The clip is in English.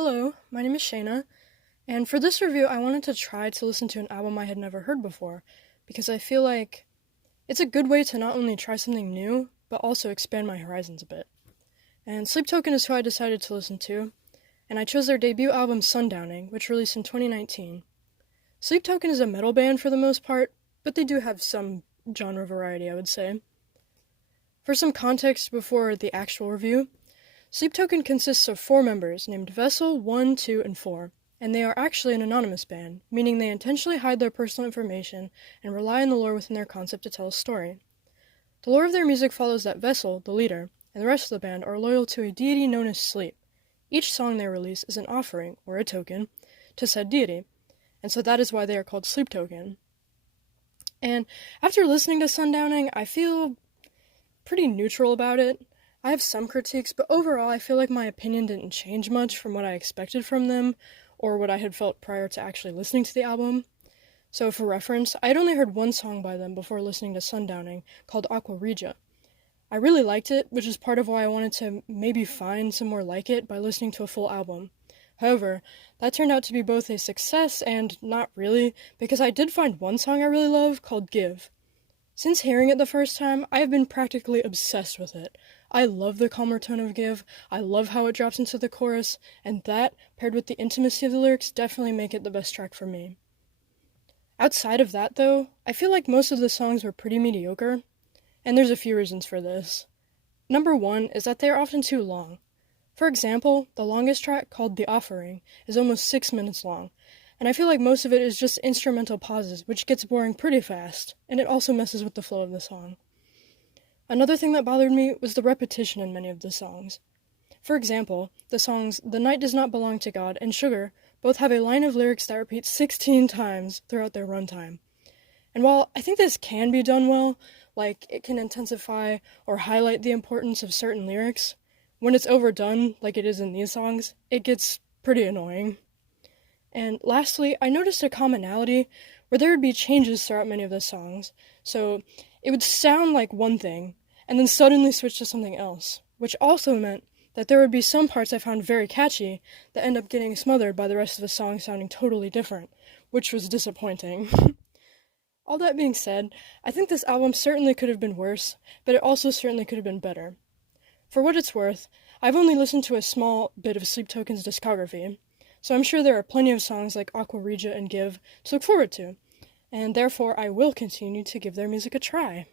Hello, my name is Shayna, and for this review, I wanted to try to listen to an album I had never heard before, because I feel like it's a good way to not only try something new, but also expand my horizons a bit. And Sleep Token is who I decided to listen to, and I chose their debut album Sundowning, which released in 2019. Sleep Token is a metal band for the most part, but they do have some genre variety, I would say. For some context before the actual review, Sleep Token consists of 4 members named Vessel, 1, 2, and 4, and they are actually an anonymous band, meaning they intentionally hide their personal information and rely on the lore within their concept to tell a story. The lore of their music follows that Vessel, the leader, and the rest of the band are loyal to a deity known as Sleep. Each song they release is an offering, or a token, to said deity, and so that is why they are called Sleep Token. And after listening to Sundowning, I feel pretty neutral about it. I have some critiques, but overall I feel like my opinion didn't change much from what I expected from them, or what I had felt prior to actually listening to the album. So for reference, I had only heard one song by them before listening to Sundowning, called Aqua Regia. I really liked it, which is part of why I wanted to maybe find some more like it by listening to a full album. However, that turned out to be both a success and not really, because I did find one song I really love called Give. Since hearing it the first time, I have been practically obsessed with it. I love the calmer tone of Give, I love how it drops into the chorus, and that, paired with the intimacy of the lyrics, definitely make it the best track for me. Outside of that, though, I feel like most of the songs were pretty mediocre, and there's a few reasons for this. Number 1 is that they are often too long. For example, the longest track, called The Offering, is almost 6 minutes long, and I feel like most of it is just instrumental pauses, which gets boring pretty fast, and it also messes with the flow of the song. Another thing that bothered me was the repetition in many of the songs. For example, the songs The Night Does Not Belong to God and Sugar both have a line of lyrics that repeat 16 times throughout their runtime. And while I think this can be done well, like it can intensify or highlight the importance of certain lyrics, when it's overdone, like it is in these songs, it gets pretty annoying. And lastly, I noticed a commonality where there would be changes throughout many of the songs, so it would sound like one thing, and then suddenly switch to something else, which also meant that there would be some parts I found very catchy that end up getting smothered by the rest of the song sounding totally different, which was disappointing. All that being said, I think this album certainly could have been worse, but it also certainly could have been better. For what it's worth, I've only listened to a small bit of Sleep Token's discography, so I'm sure there are plenty of songs like Aqua Regia and Give to look forward to, and therefore I will continue to give their music a try.